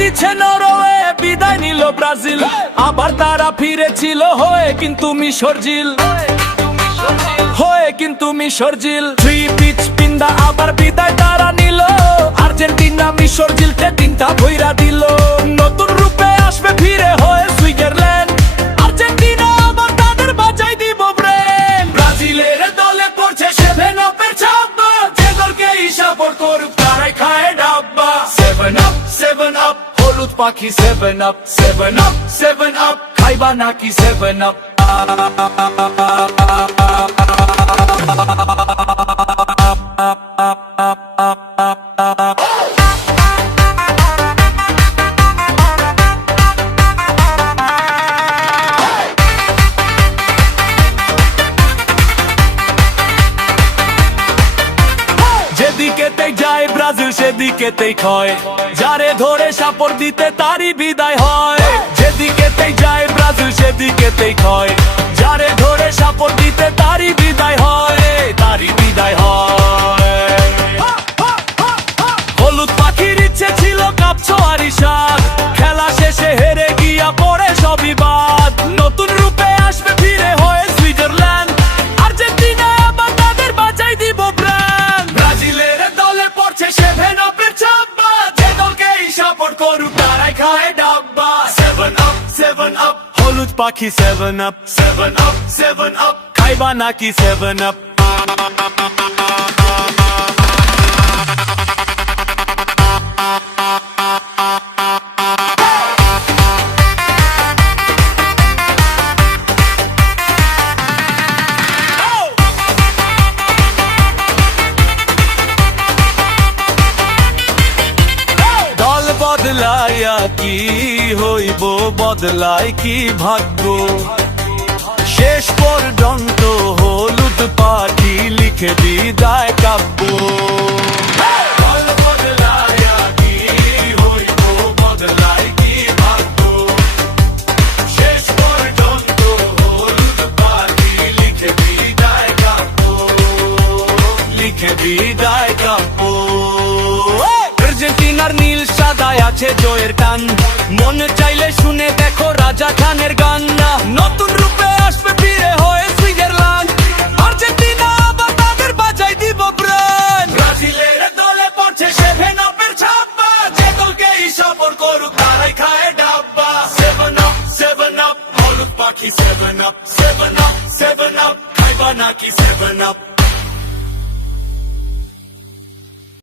দিচ্ছে নরওয়ে, বিদায় নিল ব্রাজিল, আবার তারা ফিরেছিল হয়ে কিন্তু মিশরজিল, হয়ে কিন্তু মিশরজিল। থ্রি পিচ পিন্দা আবার বিদায় তারা নিল, আর্জেন্টিনা মিশরজিলকে তিনটা ভইরা দিল। নতুন রূপে আসবে ফিরে হয়ে সুইজারল্যান্ড, আর্জেন্টিনা আবার তাদের বাঁচাই দিব ব্রেন। ব্রাজিলের দলে পড়ছে 7 আপের ছাপ্পা, যে দলকেই সাপোর্ট করুক তারাই খায় ডাব্বা। 7 আপ 7 আপ হলুদ পাখি 7 আপ 7 আপ 7 আপ খাইবা নাকি 7 আপ। যেদিকেতেই যায় ব্রাজিল সেদিকেতেই ক্ষয়, যারে ধরে সাপোর্ট দিতে তারই বিদায় হয়। যেদিকেতেই যায় ব্রাজিল সেদিকেতেই ক্ষয়, যারে ধরে সাপোর্ট দিতে তারই বিদায় হয়, তারই বিদায় হয়। হলুদ পাখির ইচ্ছে ছিল কাপ ছোঁয়ারই স্বাদ, খেলা শেষে হেরে গিয়া পড়ে সবই বাদ। নতুন রূপে আসবে ফিরে হয়ে সুইজারল্যান্ড, আর্জেন্টিনা আবার তাদের বাঁচাই দিব ব্রান। ব্রাজিলের দলে পড়ছে 7 আপের ছাপ্পা, যে দলকেই সাপোর্ট করুক তারাই খায় ডাব্বা। 7 আপ 7 আপ হলুদ পাখি 7 আপ 7 আপ 7 আপ খাইবা নাকি 7 আপ। দল বদলাইয়া কি হইব, বদলাই কি ভাগ্য, শেষ পর্যন্ত হলুদ পাখি লিখে বিদায় কাব্য। দল বদলাইয়া কি হইব, বদলাই কি ভাগ্য, শেষ পর্যন্ত হলুদ পাখি লিখে বিদায় কাব্য, লিখে বিদায় কাব্য। আর্জেন্টিনার নীল সাদায় আছে জয়ের টান, মনে চাইলে শুনে দেখো রাজা খানের গান। নতুন রূপে আসবে ফিরে হয়ে সুইজারল্যান্ড, আর্জেন্টিনা আবার তাদের বাঁচাই দিব ব্রান। ব্রাজিলের দলে পড়ছে 7 আপের ছাপ্পা, যে দলকেই সাপোর্ট করুক তারাই খায় ডাব্বা। 7 আপ 7 আপ হলুদ পাখি 7 আপ 7 আপ 7 আপ খাইবা নাকি 7 আপ।